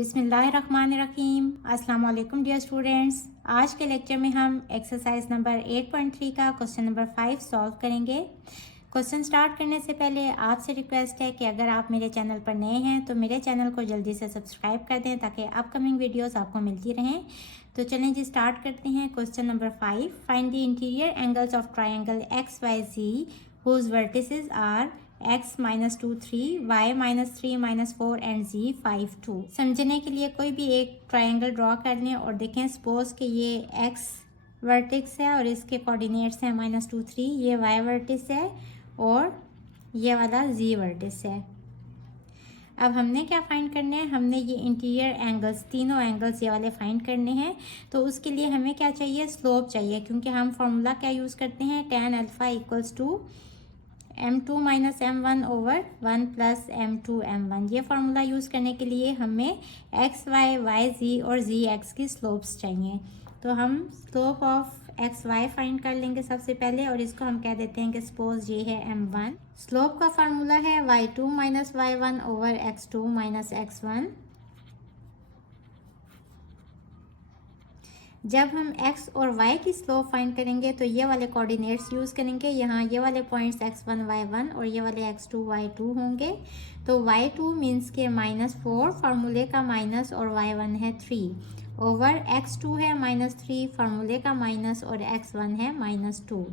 बिस्मिल्लाहिर्रहमानिर्रहीम। अस्सलाम वालेकुम डियर स्टूडेंट्स। आज के लेक्चर में हम एक्सरसाइज नंबर 8.3 का क्वेश्चन नंबर 5 सॉल्व करेंगे। क्वेश्चन स्टार्ट करने से पहले आपसे रिक्वेस्ट है कि अगर आप मेरे चैनल पर नए हैं तो मेरे चैनल को जल्दी से सब्सक्राइब कर दें ताकि अपकमिंग वीडियोस आपको मिलती रहें। तो चलें जी स्टार्ट करते हैं। Question number 5, find the interior angles of triangle X Y Z whose vertices are x -2 3, y -3 -4 and z 5 2। समझने के लिए कोई भी एक ट्रायंगल ड्रॉ कर लें और देखें सपोज कि ये x वर्टेक्स है और इसके कोऑर्डिनेट्स हैं -2 3, ये y वर्टेक्स है और ये वाला z वर्टेक्स है। अब हमने क्या फाइंड करना है, हमने ये इंटीरियर एंगल्स तीनों एंगल्स ये वाले फाइंड करने हैं। तो उसके लिए हमें क्या चाहिए, स्लोप चाहिए, क्योंकि हम फॉर्मूला क्या यूज़ करते हैं, tan alpha equals to m2 minus m1 over 1 plus m2 m1। ये फार्मूला यूज़ करने के लिए हमें x y y z और z x की स्लोप्स चाहिए। तो हम slope of X Y find कर लेंगे सबसे पहले और इसको हम कह देते हैं कि सपोज ये है m1। स्लोप का फार्मूला है y2 minus y1 over x2 minus x1। जब हम x और y की स्लोप फाइंड करेंगे तो ये वाले कोऑर्डिनेट्स यूज़ करेंगे। यहाँ ये वाले पॉइंट्स x1 y1 और ये वाले x2 y2 होंगे। तो y2 मीन्स के -4, फार्मूले का माइनस और y1 है 3 ओवर x2 है -3, फार्मूले का माइनस और x1 है -2।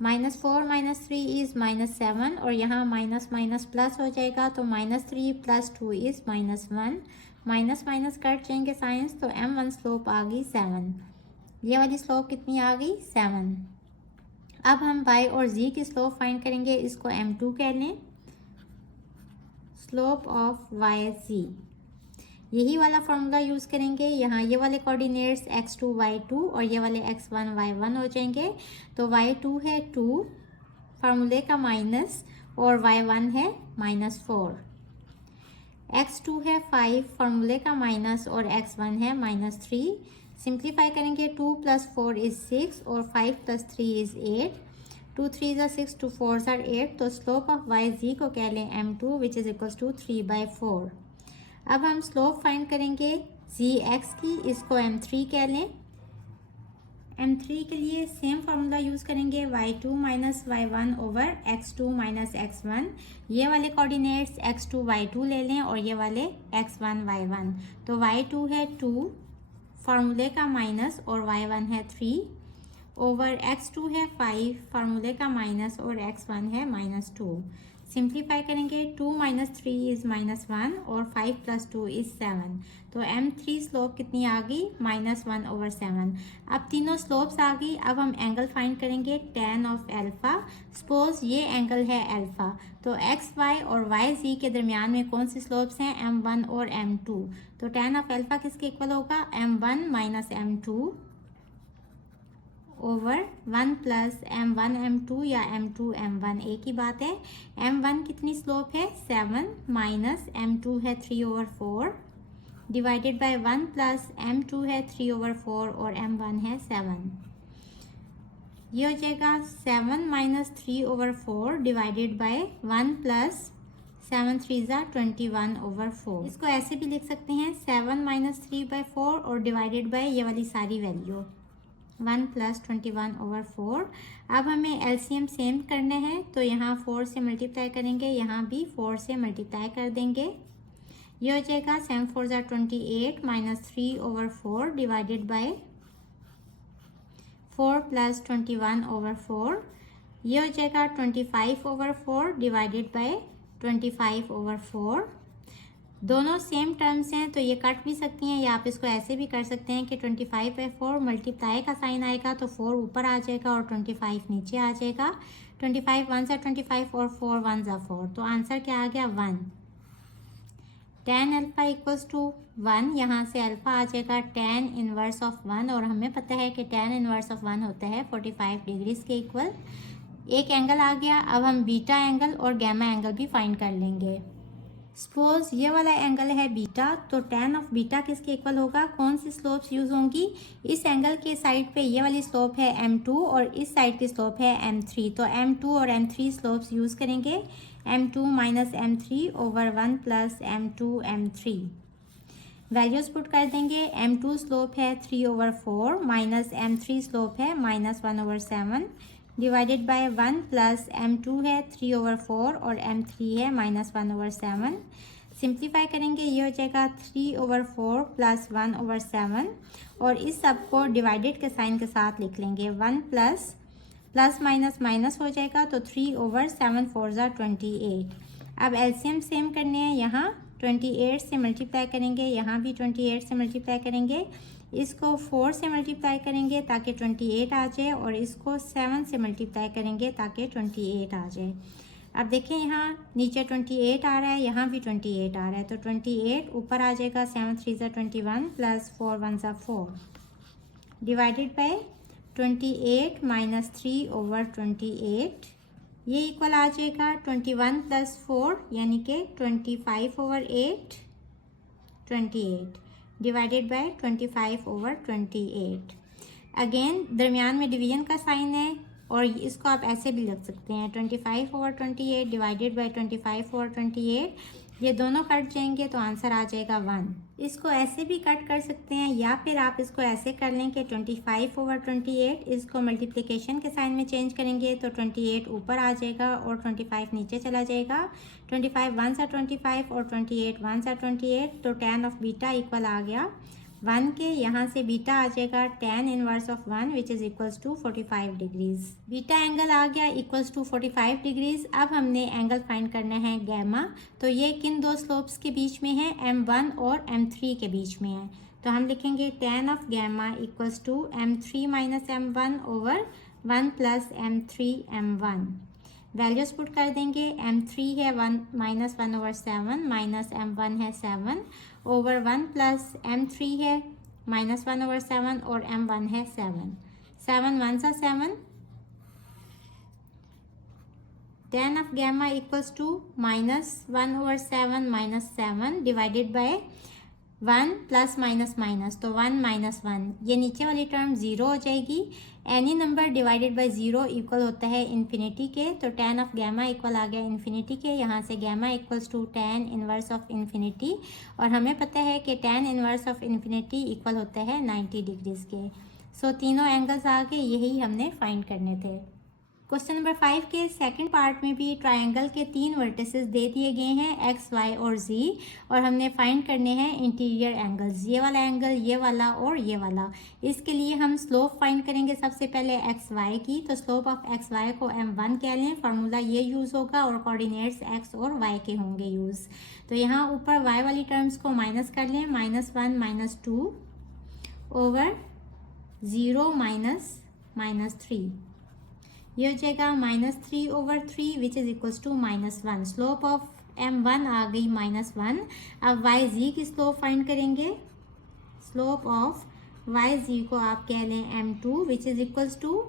-4 -3 इज़ -7 और यहाँ माइनस माइनस प्लस हो जाएगा, तो -3 + 2 इज़ -1। माइनस माइनस कट जाएंगे साइंस, तो m1 स्लोप आ गई 7। ये वाली स्लोप कितनी आ गई, 7। अब हम y और z की स्लोप फाइंड करेंगे, इसको m2 कह लें। स्लोप ऑफ y z, यही वाला फॉर्मूला यूज़ करेंगे। यहाँ ये वाले कोऑर्डिनेट्स x2 y2 और ये वाले x1 y1 हो जाएंगे। तो y2 है 2, फार्मूले का माइनस, और y1 है -4। x2 है 5, फार्मूले का माइनस और x1 है -3। सिंप्लीफाई करेंगे, 2 + 4 इज़ 6 और 5 + 3 इज़ 8। 2 3 = 6, 2 4 = 8। तो स्लोप ऑफ y z को कह लें m2 which is equals to 3/4। अब हम स्लोप फाइंड करेंगे जी एक्स की, इसको m3 कह लें। m3 के लिए सेम फार्मूला यूज़ करेंगे, y2 minus y1 over x2 minus x1। ये वाले कोऑर्डिनेट्स x2 y2 ले लें और ये वाले x1 y1। तो y2 है 2, फार्मूले का माइनस और y1 है 3 ओवर x2 है 5, फार्मूले का माइनस और x1 है -2। सिंप्लीफाई करेंगे, 2 - 3 इज़ -1 और 5 + 2 इज़ 7। तो m3 स्लोप कितनी आ गई, -1/7। अब तीनों स्लोप्स आ गई। अब हम एंगल फाइंड करेंगे, tan ऑफ अल्फ़ा। सपोज ये एंगल है अल्फ़ा, तो x y और y z के दरमियान में कौन सी स्लोप्स हैं, m1 और m2। तो tan ऑफ अल्फ़ा किसके इक्वल होगा, m1 minus m2 over 1 plus m1 m2 या m2 m1, एक ही बात है। m1 कितनी स्लोप है, 7 माइनस m2 है 3/4 डिवाइडेड बाय 1 प्लस m2 है 3/4 और m1 है 7। ये हो जाएगा 7 माइनस 3/4 डिवाइडेड बाय 1 प्लस 7 3 ज़ा 21/4। इसको ऐसे भी लिख सकते हैं, 7 माइनस 3/4 और डिवाइडेड बाय ये वाली सारी वैल्यू 1 प्लस 21/4। अब हमें एलसीएम सेम करना है, तो यहाँ 4 से मल्टीप्लाई करेंगे, यहाँ भी 4 से मल्टीप्लाई कर देंगे। ये हो जाएगा 7 4 ज़ा 28 माइनस 3/4 डिवाइडेड बाय 4 प्लस 21/4। ये हो जाएगा 25/4 डिवाइडेड बाय 25/4। दोनों सेम टर्म्स हैं तो ये कट भी सकती हैं, या आप इसको ऐसे भी कर सकते हैं कि 25/4 मल्टीप्लाई का साइन आएगा तो 4 ऊपर आ जाएगा और 25 नीचे आ जाएगा। 25 1 ज़ा 25 और 4 1 ज़ा 4, तो आंसर क्या आ गया, 1। tan अल्फ़ा इक्वल्स टू 1, यहाँ से अल्फ़ा आ जाएगा tan इनवर्स ऑफ 1, और हमें पता है कि tan इनवर्स ऑफ 1 होता है 45 डिग्रीज के इक्वल। एक एंगल आ गया। अब हम बीटा एंगल और गैमा एंगल भी फाइंड कर लेंगे। सपोज ये वाला एंगल है बीटा, तो tan ऑफ बीटा किसके इक्वल होगा, कौन सी स्लोप्स यूज़ होंगी, इस एंगल के साइड पे ये वाली स्लोप है m2 और इस साइड की स्लोप है m3। तो m2 और m3 स्लोप्स यूज़ करेंगे, m2 minus m3 over 1 plus m2 m3। Values put कर देंगे। m2 स्लोप है 3/4 माइनस m3 स्लोप है -1/7 डिवाइडेड बाय 1 प्लस m2 है 3/4 और m3 है -1/7। सिंप्लीफाई करेंगे, ये हो जाएगा 3/4 प्लस 1/7 और इस सब को डिवाइडेड के साइन के साथ लिख लेंगे। 1 प्लस प्लस माइनस माइनस हो जाएगा तो 3/7 4 ज़ा 28। अब एलसीएम सेम करने हैं, यहाँ 28 से मल्टीप्लाई करेंगे, यहाँ भी 28 से मल्टीप्लाई करेंगे, इसको 4 से मल्टीप्लाई करेंगे ताकि 28 आ जाए और इसको 7 से मल्टीप्लाई करेंगे ताकि 28 आ जाए। अब देखें यहाँ नीचे 28 आ रहा है, यहाँ भी 28 आ रहा है, तो 28 ऊपर आ जाएगा 7 3 ज़ा 21 प्लस 4 1 ज़ा 4 डिवाइडेड बाय 28 माइनस 3/28, ये इक्वल आ जाएगा 21 प्लस 4 यानी कि 25/8 28 डिवाइडेड बाय 25/28। अगेन दरमियान में डिवीजन का साइन है और इसको आप ऐसे भी लिख सकते हैं 25/28 डिवाइडेड बाय 25/28, ये दोनों कट जाएंगे तो आंसर आ जाएगा 1। इसको ऐसे भी कट कर सकते हैं या फिर आप इसको ऐसे कर लें कि 25/28, इसको मल्टीप्लिकेशन के साइन में चेंज करेंगे तो 28 ऊपर आ जाएगा और 25 नीचे चला जाएगा। 25 1 सा 25 और 28 1 सा 28, तो tan ऑफ बीटा इक्वल आ गया 1 के, यहाँ से बीटा आ जाएगा tan inverse of 1 which is equals to 45 degrees. Beta angle आ गया इक्वल्स टू 45 डिग्रीज। अब हमने एंगल फाइंड करना है गैमा, तो ये किन दो स्लोप्स के बीच में है, m1 और m3 के बीच में है, तो हम लिखेंगे tan of gamma equals to m3 minus m1 over 1 plus m3 m1। Values put कर देंगे, m3 है 1 माइनस 1/7 माइनस m1 है 7 ओवर 1 प्लस m3 है -1/7 और m1 है 7 7 1 सा 7। tan of gamma equals to -1/7 minus 7 divided by 1 plus minus minus, तो 1 minus 1, ये नीचे वाली टर्म 0 हो जाएगी। Any number divided by 0 equal होता है इन्फिनिटी के, तो tan ऑफ गैमा इक्वल आ गया इन्फिनिटी के, यहाँ से gamma equals to tan inverse of infinity, और हमें पता है कि tan inverse of infinity equal होता है 90 डिग्रीज के। सो तीनों एंगल्स आ गए, यही हमने फाइंड करने थे। क्वेश्चन नंबर 5 के सेकंड पार्ट में भी ट्रायंगल के 3 वर्टिसेस दे दिए गए हैं x, y और z, और हमने फाइंड करने हैं इंटीरियर एंगल्स, ये वाला एंगल, ये वाला और ये वाला। इसके लिए हम स्लोप फाइंड करेंगे सबसे पहले x, y की, तो स्लोप ऑफ x, y को m1 कह लें, फार्मूला ये यूज़ होगा और कोऑर्डिनेट्स x और y के होंगे यूज़। तो यहाँ ऊपर y वाली टर्म्स को माइनस कर लें, -1 -2 ओवर 0 -3, ये हो जाएगा -3/3 which is equals to -1। Slope of m1 आ गई -1। अब yz की स्लोप फाइंड करेंगे, स्लोप ऑफ yz को आप कह लें m2 which is equals to,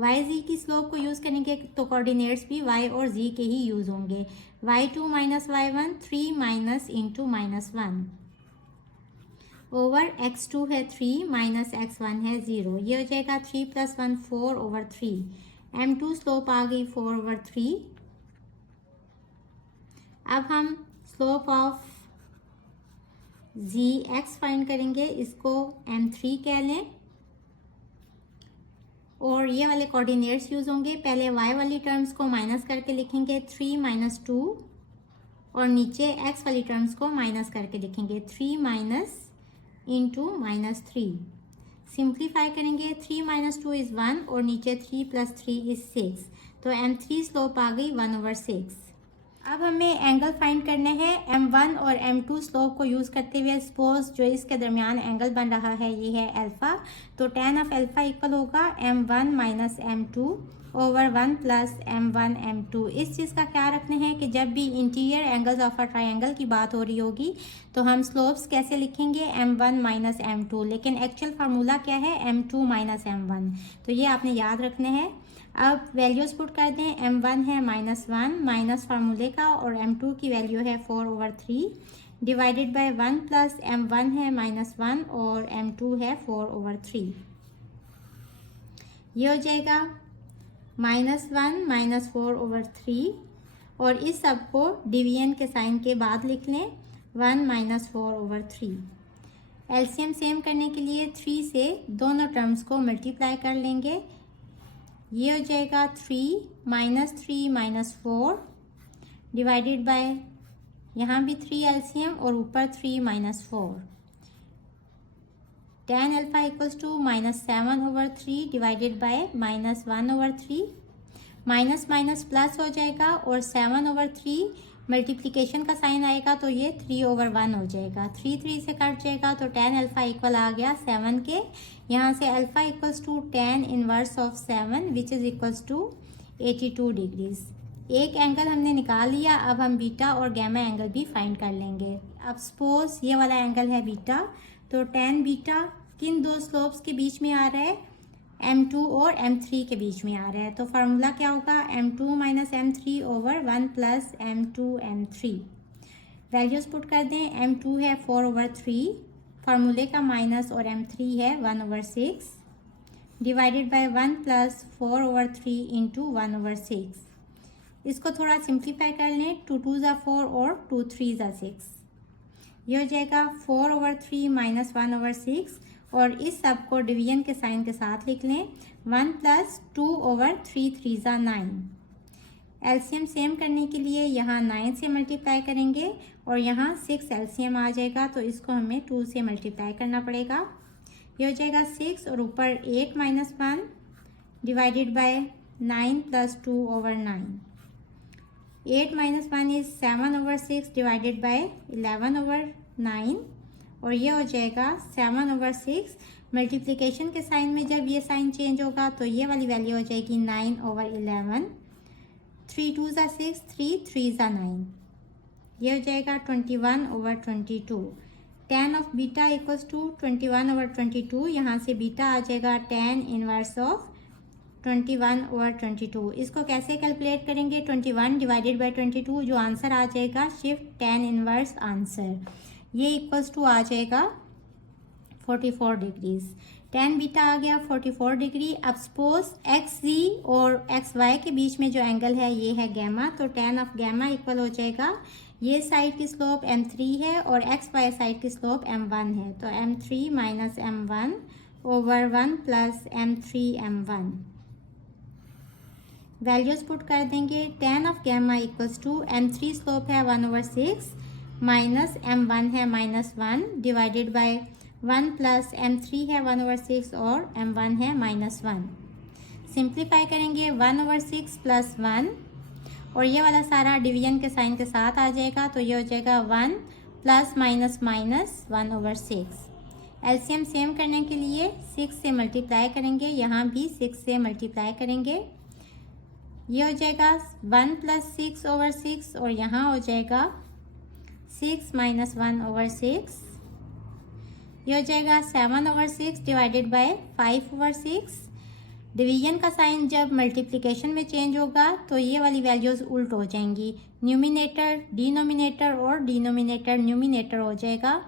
yz की स्लोप को यूज़ करेंगे तो कोऑर्डिनेट्स भी y और z के ही यूज़ होंगे, y2 - y1 3 minus into -1 over x2 है 3 माइनस x1 है 0, ये हो जाएगा 3 + 1 4/3। m2 स्लोप आ गई 4/3। अब हम स्लोप ऑफ gx फाइंड करेंगे, इसको m3 कह लें और ये वाले कोऑर्डिनेट्स यूज होंगे। पहले y वाली टर्म्स को माइनस करके लिखेंगे 3 - 2 और नीचे x वाली टर्म्स को माइनस करके लिखेंगे 3 माइनस इंटू -3। सिंप्लीफाई करेंगे, 3 - 2 इज़ 1 और नीचे 3 + 3 इज़ 6, तो m3 स्लोप आ गई 1/6। अब हमें एंगल फाइंड करने हैं m1 और m2 स्लोप को यूज़ करते हुए। सपोज जो इसके दरमियान एंगल बन रहा है ये है अल्फ़ा, तो tan ऑफ अल्फ़ा इक्वल होगा m1 minus m2 over 1 plus m1 m2। इस चीज़ का ख्याल रखना है कि जब भी interior angles of a triangle की बात हो रही होगी तो हम स्लोप्स कैसे लिखेंगे, m1 माइनस m2, लेकिन एक्चुअल फार्मूला क्या है, m2 माइनस m1, तो ये आपने याद रखना है। अब वैल्यूज पुट कर दें, m1 है -1 माइनस फार्मूले का और m2 की वैल्यू है 4/3 डिवाइडेड बाय 1 प्लस m1 है -1 और m2 है 4/3। ये हो जाएगा -1 -4/3 और इस सब को डिवीजन के साइन के बाद लिख लें 1 - 4/3। एलसीएम सेम करने के लिए 3 से दोनों टर्म्स को मल्टीप्लाई कर लेंगे। ये हो जाएगा 3 - 4 डिवाइडेड बाय, यहाँ भी 3 एलसीएम और ऊपर 3 - 4। tan alpha equals to -7/3 divided by -1/3। Minus minus plus हो जाएगा और 7/3 मल्टीप्लिकेशन का साइन आएगा तो ये 3/1 हो जाएगा। 3 से कट जाएगा तो tan अल्फा इक्वल आ गया 7 के। यहाँ से alpha equals to tan inverse of 7 which is equals to 82 degrees. एक एंगल हमने निकाल लिया, अब हम बीटा और गैमा एंगल भी फाइंड कर लेंगे। अब सपोज ये वाला एंगल है बीटा, तो tan बीटा किन दो स्लोप्स के बीच में आ रहा है, m2 और m3 के बीच में आ रहा है। तो फार्मूला क्या होगा, m2 - m3 over 1 plus m2 m3। Values put कर दें, m2 है 4/3, फार्मूले का माइनस, और m3 है 1/6 डिवाइडेड बाय 1 प्लस 4/3 इंटू 1/6। इसको थोड़ा सिंप्लीफाई कर लें, 2 2 ज़ा 4 और 2 3 ज़ा 6। ये हो जाएगा 4/3 माइनस 1/6, और इस सब को डिवीजन के साइन के साथ लिख लें। 1 प्लस 2/3 3 ज़ा 9। एलसीएम सेम करने के लिए यहाँ 9 से मल्टीप्लाई करेंगे और यहाँ 6 एलसीएम आ जाएगा, तो इसको हमें 2 से मल्टीप्लाई करना पड़ेगा। ये हो जाएगा 6 और ऊपर 8 - 1 divided by 9 plus 2/9। 8 - 1 is 7/6 divided bye 11/9, और ये हो जाएगा 7/6। मल्टीप्लिकेशन के साइन में जब ये साइन चेंज होगा तो ये वाली वैल्यू हो जाएगी 9/11। 3 2 ज़ा 6, 3 3 ज़ा 9। ये हो जाएगा 21/22। tan of beta equals to 21/22। यहाँ से बीटा आ जाएगा tan इनवर्स ऑफ 21/22। इसको कैसे कैलकुलेट करेंगे, 21 डिवाइडेड बाय 22, जो आंसर आ जाएगा शिफ्ट tan इनवर्स आंसर, ये इक्वल्स टू आ जाएगा 44 डिग्रीज। tan बीटा आ गया 44 डिग्री। अब सपोज XZ और XY के बीच में जो एंगल है ये है गैमा, तो tan ऑफ गैमा इक्वल हो जाएगा, ये साइड की स्लोप m3 है और XY साइड की स्लोप m1 है, तो m3 minus m1 over 1 plus m3 m1। Values put कर देंगे, tan of gamma equals to m3 slope है 1/6 माइनस m1 है -1 डिवाइडेड बाय 1 प्लस m3 है 1/6 और m1 है -1। सिंप्लीफाई करेंगे 1/6 प्लस 1, और ये वाला सारा डिवीजन के साइन के साथ आ जाएगा, तो ये हो जाएगा 1 plus minus minus 1/6। LCM same करने के लिए 6 से मल्टीप्लाई करेंगे, यहाँ भी 6 से मल्टीप्लाई करेंगे। ये हो जाएगा 1 प्लस 6/6, और यहाँ हो जाएगा 6 माइनस 1/6। ये हो जाएगा 7/6 डिवाइडेड बाय 5/6। डिवीजन का साइन जब मल्टीप्लिकेशन में चेंज होगा तो ये वाली वैल्यूज उल्ट हो जाएंगी, न्यूमिनेटर डिनोमिनेटर और डिनोमिनेटर न्यूमिनेटर हो जाएगा।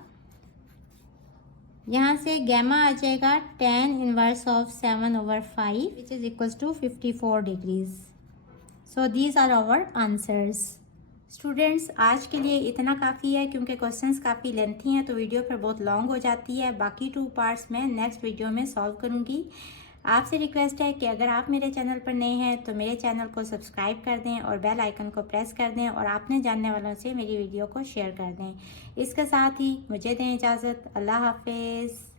यहाँ से गैमा आ जाएगा tan inverse of 7/5 which is equals to 54 degrees. So these are our answers. Students, आज के लिए इतना काफ़ी है, क्योंकि क्वेश्चंस काफ़ी लेंथी हैं तो वीडियो फिर बहुत लॉन्ग हो जाती है। बाकी 2 पार्ट्स मैं नेक्स्ट वीडियो में सॉल्व करूँगी। आपसे रिक्वेस्ट है कि अगर आप मेरे चैनल पर नए हैं तो मेरे चैनल को सब्सक्राइब कर दें और बेल आइकन को प्रेस कर दें, और आपने जानने वालों से मेरी वीडियो को शेयर कर दें। इसके साथ ही मुझे दें इजाज़त। अल्लाह हाफिज़।